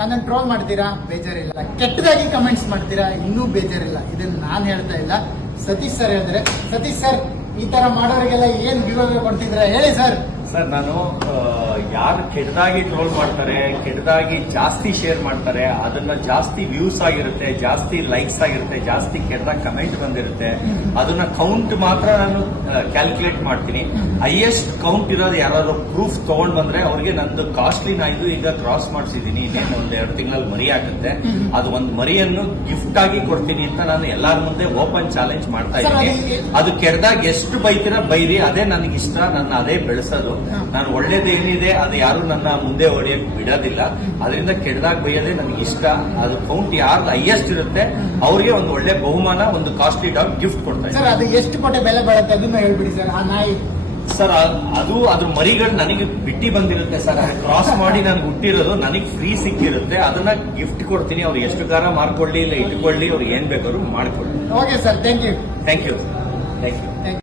ನನ್ನನ್ನು ಟ್ರೋಲ್ ಮಾಡ್ತೀರಾ, ಬೇಜಾರಿಲ್ಲ. ಕೆಟ್ಟದಾಗಿ ಕಮೆಂಟ್ಸ್ ಮಾಡ್ತೀರಾ, ಇನ್ನೂ ಬೇಜಾರಿಲ್ಲ. ಇದನ್ನ ನಾನು ಹೇಳ್ತಾ ಇಲ್ಲ, ಸತೀಶ್ ಸರ್ ಹೇಳಿದ್ರೆ. ಸತೀಶ್ ಸರ್, ಈ ತರ ಮಾಡೋರಿಗೆಲ್ಲ ಏನ್ ವಿರೋಧ ಕೊಡ್ತಿದ್ರ ಹೇಳಿ ಸರ್. ಸರ್, ನಾನು ಯಾರು ಕೆಟ್ಟದಾಗಿ ಟ್ರೋಲ್ ಮಾಡ್ತಾರೆ, ಕೆಟ್ಟದಾಗಿ ಜಾಸ್ತಿ ಶೇರ್ ಮಾಡ್ತಾರೆ, ಅದನ್ನ ಜಾಸ್ತಿ ವ್ಯೂಸ್ ಆಗಿರುತ್ತೆ, ಜಾಸ್ತಿ ಲೈಕ್ಸ್ ಆಗಿರುತ್ತೆ, ಜಾಸ್ತಿ ಕೆಟ್ಟದಾಗಿ ಕಮೆಂಟ್ ಬಂದಿರುತ್ತೆ, ಅದನ್ನ ಕೌಂಟ್ ಮಾತ್ರ ನಾನು ಕ್ಯಾಲ್ಕುಲೇಟ್ ಮಾಡ್ತೀನಿ. ಹೈಯೆಸ್ಟ್ ಕೌಂಟ್ ಇರೋದು ಯಾರಾದ್ರೂ ಪ್ರೂಫ್ ತಗೊಂಡ್ ಬಂದ್ರೆ ಅವ್ರಿಗೆ ನಂದು ಕಾಸ್ಟ್ಲಿ ನಾಯ್ದು ಈಗ ಕ್ರಾಸ್ ಮಾಡಿಸಿದೀನಿ. ಇನ್ನೇನು ಒಂದ್ 2 ತಿಂಗಳಲ್ಲಿ ಮರಿ ಆಗುತ್ತೆ. ಅದು ಒಂದು ಮರಿಯನ್ನು ಗಿಫ್ಟ್ ಆಗಿ ಕೊಡ್ತೀನಿ ಅಂತ ನಾನು ಎಲ್ಲಾರ ಮುಂದೆ ಓಪನ್ ಚಾಲೆಂಜ್ ಮಾಡ್ತಾ ಇದ್ದೀನಿ. ಅದು ಕೆಟ್ಟದಾಗ ಎಷ್ಟು ಬೈತೀರಾ ಬೈರಿ, ಅದೇ ನನಗಿಷ್ಟ, ನನ್ನ ಅದೇ ಬೆಳೆಸೋದು. ನಾನು ಒಳ್ಳೇದೇನಿದೆ ಅದು ಯಾರು ನನ್ನ ಮುಂದೆ ಹೊಡೆಯಕ್ ಬಿಡೋದಿಲ್ಲ. ಅದರಿಂದ ಕೆಟ್ಟದಾಗ ಬೈಯೋದೇ ನನಗೆ ಇಷ್ಟ. ಅದು ಕೌಂಟ್ ಯಾರ್ದು ಹೈಯೆಸ್ಟ್ ಇರುತ್ತೆ ಅವ್ರಿಗೆ ಒಂದು ಒಳ್ಳೆ ಬಹುಮಾನ, ಒಂದು ಕಾಸ್ಟ್ಲಿ ಡಾಗ್ ಗಿಫ್ಟ್ ಕೊಡ್ತಾ ಇದ್ದೀನಿ. ಸರ್, ಅದು ಎಷ್ಟು ಕೋಟೆ ಬೆಲೆ ಬಾಳುತ್ತೆ ಅದನ್ನ ಹೇಳ್ಬಿಡಿ ಸರ್. ಆ ನಾಯಿ ಸರ್, ಅದು ಅದ್ರ ಮರಿಗಳು ನನಗೆ ಬಿಟ್ಟಿ ಬಂದಿರುತ್ತೆ ಸರ್. ಕ್ರಾಸ್ ಮಾಡಿ ನನ್ಗೆ ಹುಟ್ಟಿರೋದು ನನಗೆ ಫ್ರೀ ಸಿಕ್ಕಿರುತ್ತೆ. ಅದನ್ನ ಗಿಫ್ಟ್ ಕೊಡ್ತೀನಿ. ಅವ್ರು ಎಷ್ಟು ಕಾರ ಮಾರ್ಕೊಳ್ಳಿ ಇಲ್ಲ ಇಟ್ಕೊಳ್ಳಿ, ಅವ್ರು ಏನ್ ಬೇಕಾದ್ರು ಮಾಡ್ಕೊಳ್ಳಿ. Okay sir, thank you. Thank you. Thank you.